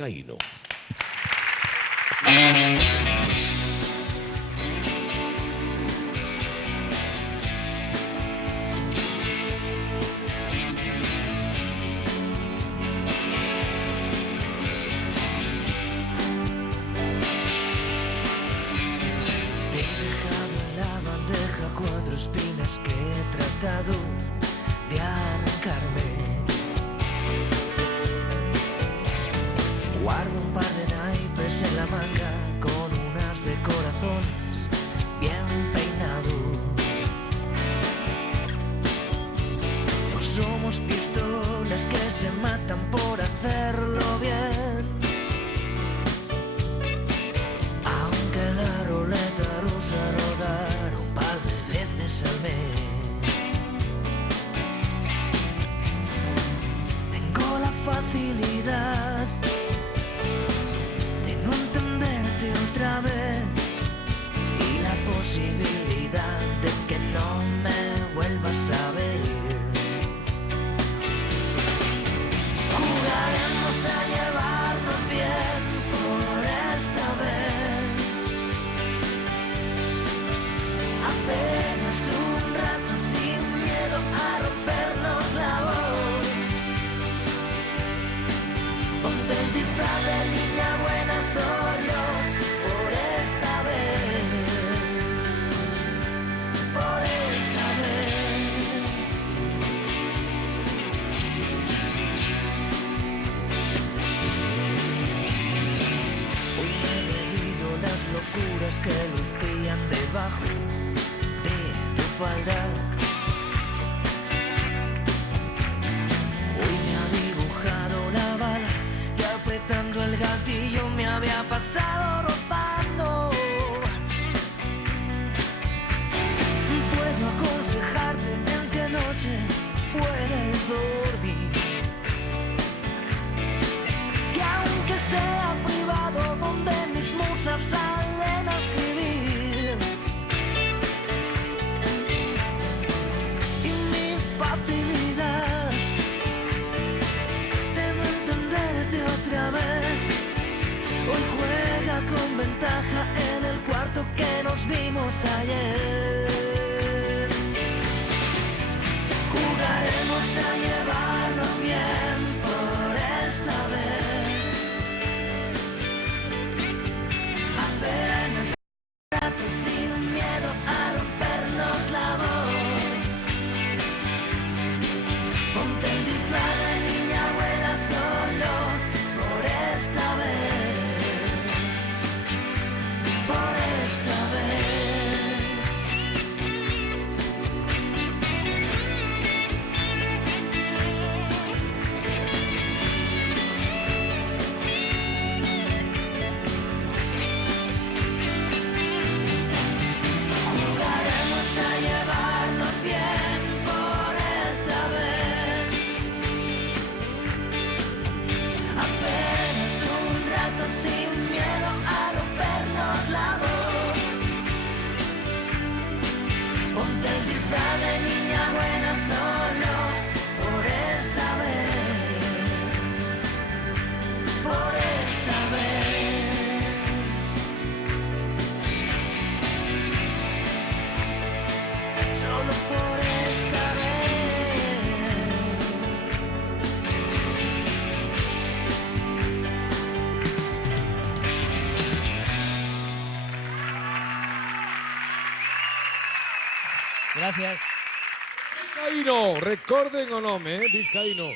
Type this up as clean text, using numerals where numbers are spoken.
Vizcaíno. Que he tratado de arrancarme. Guardo un par de naipes en la manga con unas de corazones bien peinados. No somos pistolas que se matan por hacerlo bien, aunque la ruleta rusa rodara un par de veces al mes. Tengo la facilidad de no entenderte otra vez y la posibilidad de que no me vuelvas a ver. Jugaremos a llevarnos bien por esta vez, apenas un rato sin miedo a rompernos la voz. Ponte el disfraz de niña buena solo por esta vez, por esta vez. Hoy me he bebido las locuras que lucían debajo de tu falda. Hoy me ha dibujado la bala que apretando el gatillo me había pasado rozando. Puedo aconsejarte en qué noche puedes dormir, que aunque sea privado donde mis musas salen a escribir, y mi facilidad de no entenderte otra vez hoy juega con ventaja en el cuarto que nos vimos ayer. Jugaremos a llevarnos bien por esta vez, apenas un rato sin miedo a rompernos la voz. Ponte el disfraz de niña buena solo por esta vez, por esta vez. Jugaremos a llevarnos bien por esta vez, apenas un rato sin miedo a rompernos la voz. Ponte el disfraz de niña buena solo por esta vez, por esta vez, solo por esta vez. Gracias. Vizcaíno, recorden o nome, Vizcaíno.